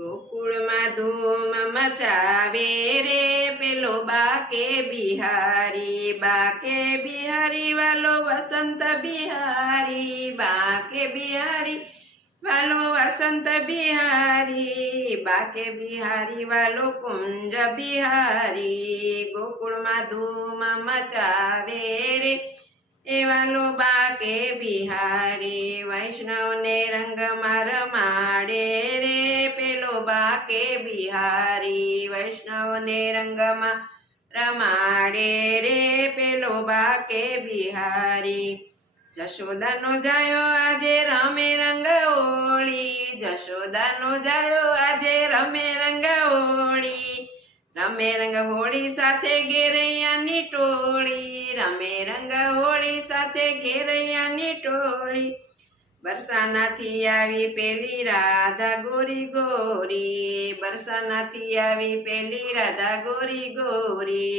ગોકુળમાં ધૂમ મચાવે રે પેલો બાકે બિહારી વાલો વસંત બિહારી બાકે બિહારી વાલો વસંત બિહારી બાકે બિહારી વાલો કુંજ બિહારી ગોકુળમાં ધૂમ મચાવે રે એ વાલો બાકે બિહારી વૈષ્ણવને રંગમાં રમાડે રે પેલો બાકે બિહારી વૈષ્ણવને રંગમાં રમાડે રે પેલો બાકે બિહારી જશોદાનો જાયો આજે રમે રંગ હોળી જશોદાનો જાયો આજે રમે રંગ હોળી રમે રંગ હોળી સાથે ઘેરૈયાની ટોળી રમે રંગ હોળી સાથે ઘેરૈયાની ટોળી બરસાનાથી આવી પેલી રાધા ગોરી ગોરી બરસાનાથી આવી પેલી રાધા ગોરી ગોરી